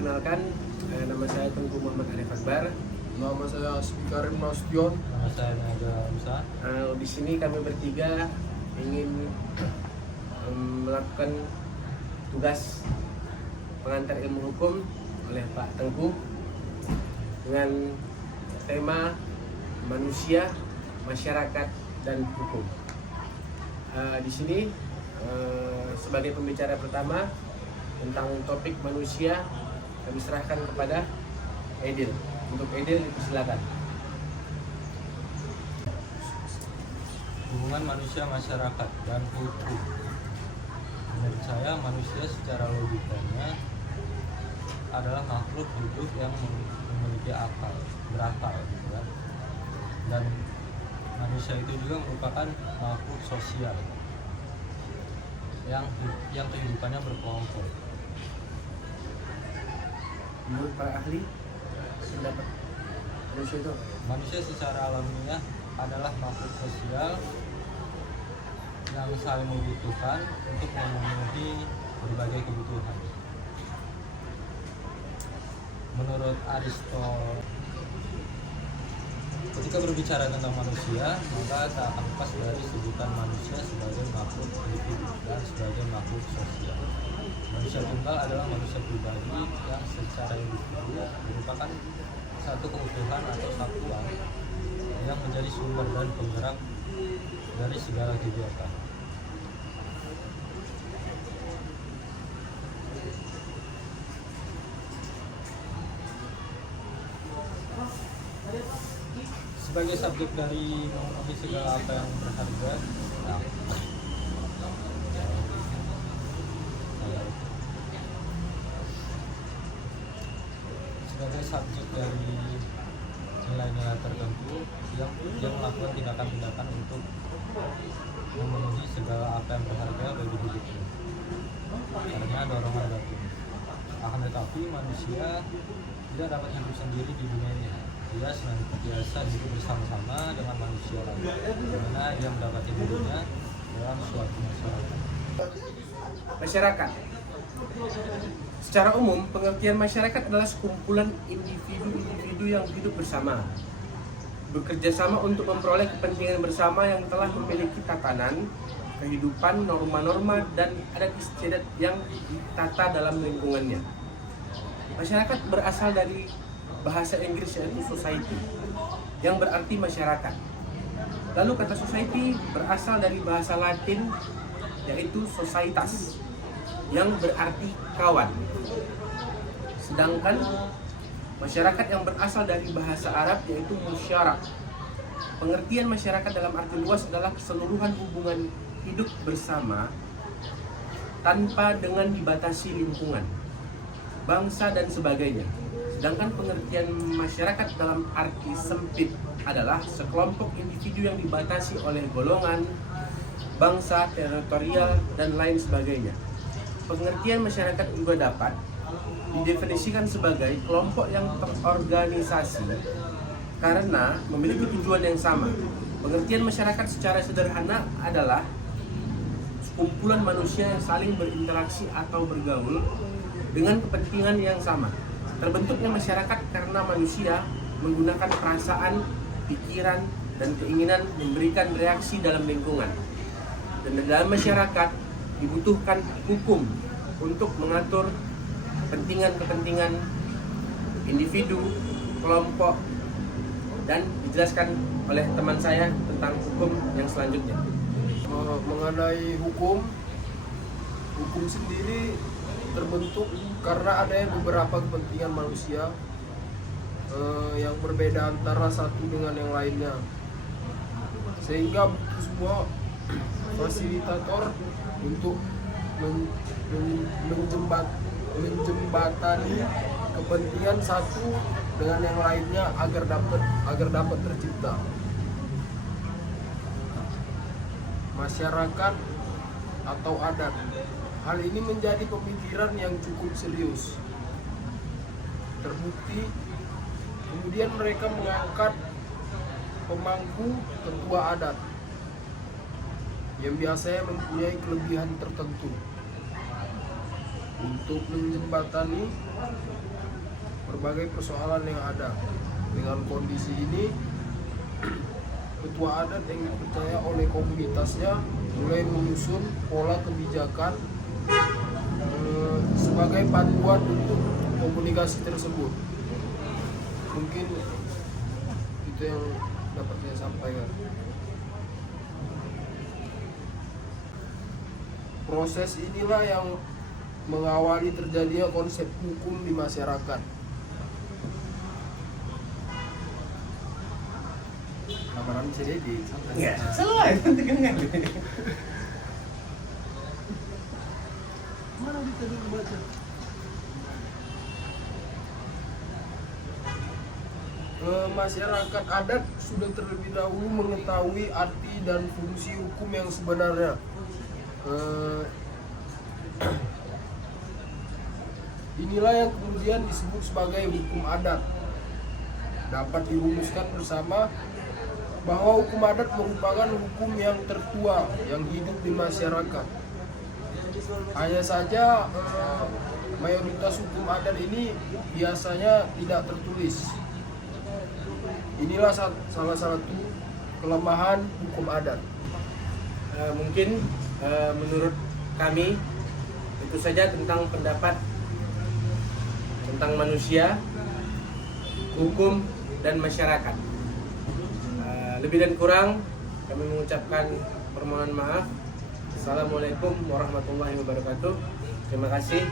perkenalkan, nama saya Tengku Muhammad Arif Akbar. Nama saya Asfi Karim Nasution. Nama saya Naga Musa. Di sini kami bertiga ingin melakukan tugas pengantar ilmu hukum oleh Pak Tengku dengan tema manusia, masyarakat, dan hukum. Di sini sebagai pembicara pertama tentang topik manusia, kami serahkan kepada Edil. Untuk Edil, dipersilakan. Hubungan manusia, masyarakat, dan hukum. Menurut saya, manusia secara logikanya adalah makhluk hidup yang memiliki akal, berakal, gitu kan. Dan manusia itu juga merupakan makhluk sosial yang kehidupannya berkelompok. Menurut para ahli, pendapat manusia itu Manusia secara alamiah adalah makhluk sosial yang saling membutuhkan untuk memenuhi berbagai kebutuhan. Menurut Aristoteles, ketika berbicara tentang manusia, maka tak akan lepas dari sebutan manusia sebagai makhluk individu dan sebagai makhluk sosial. Manusia tunggal adalah manusia pribadi yang secara individu merupakan satu kebutuhan atau satuan yang menjadi sumber dan penggerak dari segala kegiatan. Sebagai subjek dari memenuhi segala apa yang berharga, sebagai subjek dari nilai-nilai tertentu yang melakukan tindakan-tindakan untuk memenuhi segala apa yang berharga bagi hidupnya karena dorongan batin. Akan tetapi manusia tidak dapat hidup sendiri di dunia ini. Dia senantiasa hidup bersama-sama dengan manusia lain, di mana dia mendapati dirinya dalam suatu masyarakat. masyarakat. Secara umum, pengertian masyarakat adalah sekumpulan individu-individu yang hidup bersama, bekerja sama untuk memperoleh kepentingan bersama yang telah memiliki tatanan, kehidupan, norma-norma, dan adat istiadat yang ditata dalam lingkungannya. Masyarakat berasal dari bahasa Inggris yaitu society, yang berarti masyarakat. Lalu kata society berasal dari bahasa Latin yaitu societas, yang berarti kawan. Sedangkan masyarakat yang berasal dari bahasa Arab yaitu musyarak. Pengertian masyarakat dalam arti luas adalah keseluruhan hubungan hidup bersama tanpa dengan dibatasi lingkungan, bangsa, dan sebagainya. Sedangkan pengertian masyarakat dalam arti sempit adalah sekelompok individu yang dibatasi oleh golongan, bangsa, teritorial, dan lain sebagainya. Pengertian masyarakat juga dapat didefinisikan sebagai kelompok yang terorganisasi karena memiliki tujuan yang sama. Pengertian masyarakat secara sederhana adalah sekumpulan manusia yang saling berinteraksi atau bergaul dengan kepentingan yang sama. Terbentuknya masyarakat karena manusia menggunakan perasaan, pikiran, dan keinginan memberikan reaksi dalam lingkungan. Dan dalam masyarakat dibutuhkan hukum untuk mengatur kepentingan-kepentingan individu, kelompok, dan dijelaskan oleh teman saya tentang hukum yang selanjutnya. Mengenai hukum sendiri terbentuk karena adanya beberapa kepentingan manusia yang berbeda antara satu dengan yang lainnya, sehingga butuh sebuah fasilitator untuk menjembatani kepentingan satu dengan yang lainnya agar dapat tercipta. Masyarakat atau adat. Hal ini menjadi pemikiran yang cukup serius. Terbukti, kemudian mereka mengangkat pemangku ketua adat yang biasanya mempunyai kelebihan tertentu untuk menjembatani berbagai persoalan yang ada. Dengan kondisi ini, ketua adat yang dipercaya oleh komunitasnya mulai menyusun pola kebijakan sebagai panduan untuk komunikasi tersebut. Mungkin itu yang dapat saya sampaikan. Proses inilah yang mengawali terjadinya konsep hukum di masyarakat. Lamaran bisa jadi. Ya, salah. Dengar. Mana bisa dibaca? Masyarakat adat sudah terlebih dahulu mengetahui arti dan fungsi hukum yang sebenarnya. Inilah yang kemudian disebut sebagai hukum adat. Dapat dirumuskan bersama bahwa hukum adat merupakan hukum yang tertua yang hidup di masyarakat. Hanya saja mayoritas hukum adat ini biasanya tidak tertulis. Inilah salah satu kelemahan hukum adat. Mungkin menurut kami itu saja tentang pendapat tentang manusia, hukum, dan masyarakat. Lebih dan kurang kami mengucapkan permohonan maaf. Assalamualaikum warahmatullahi wabarakatuh. Terima kasih.